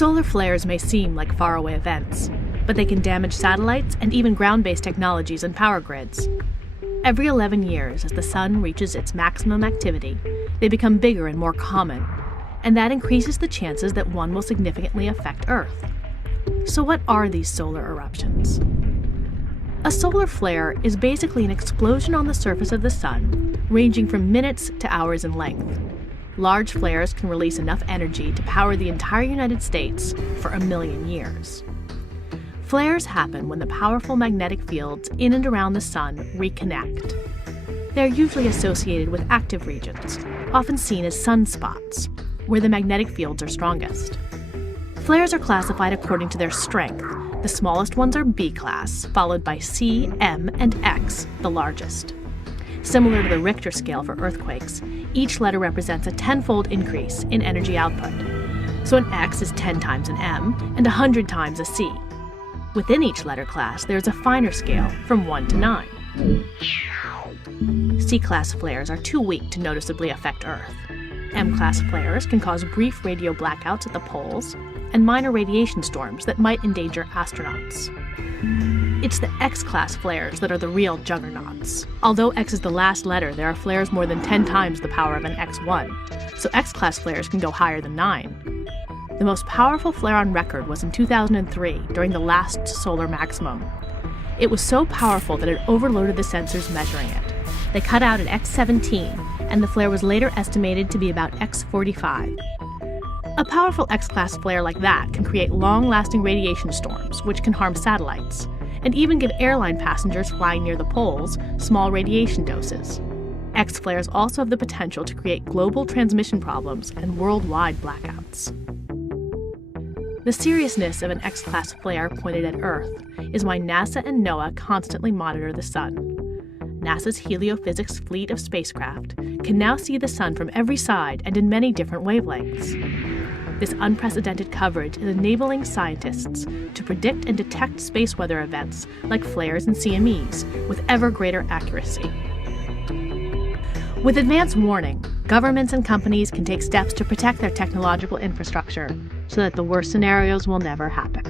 Solar flares may seem like faraway events, but they can damage satellites and even ground-based technologies and power grids. Every 11 years, as the sun reaches its maximum activity, they become bigger and more common, and that increases the chances that one will significantly affect Earth. So what are these solar eruptions? A solar flare is basically an explosion on the surface of the sun, ranging from minutes to hours in length. Large flares can release enough energy to power the entire United States for 1 million years. Flares happen when the powerful magnetic fields in and around the sun reconnect. They are usually associated with active regions, often seen as sunspots, where the magnetic fields are strongest. Flares are classified according to their strength. The smallest ones are B class, followed by C, M, and X, the largest. Similar to the Richter scale for earthquakes, each letter represents a 10-fold increase in energy output. So an X is 10 times an M and 100 times a C. Within each letter class, there is a finer scale from 1 to 9. C-class flares are too weak to noticeably affect Earth. M-class flares can cause brief radio blackouts at the poles and minor radiation storms that might endanger astronauts. It's the X-class flares that are the real juggernauts. Although X is the last letter, there are flares more than 10 times the power of an X1, so X-class flares can go higher than 9. The most powerful flare on record was in 2003 during the last solar maximum. It was so powerful that it overloaded the sensors measuring it. They cut out at X17, and the flare was later estimated to be about X45. A powerful X-class flare like that can create long-lasting radiation storms, which can harm satellites, and even give airline passengers flying near the poles small radiation doses. X flares also have the potential to create global transmission problems and worldwide blackouts. The seriousness of an X-class flare pointed at Earth is why NASA and NOAA constantly monitor the sun. NASA's heliophysics fleet of spacecraft can now see the sun from every side and in many different wavelengths. This unprecedented coverage is enabling scientists to predict and detect space weather events like flares and CMEs with ever greater accuracy. With advance warning, governments and companies can take steps to protect their technological infrastructure so that the worst scenarios will never happen.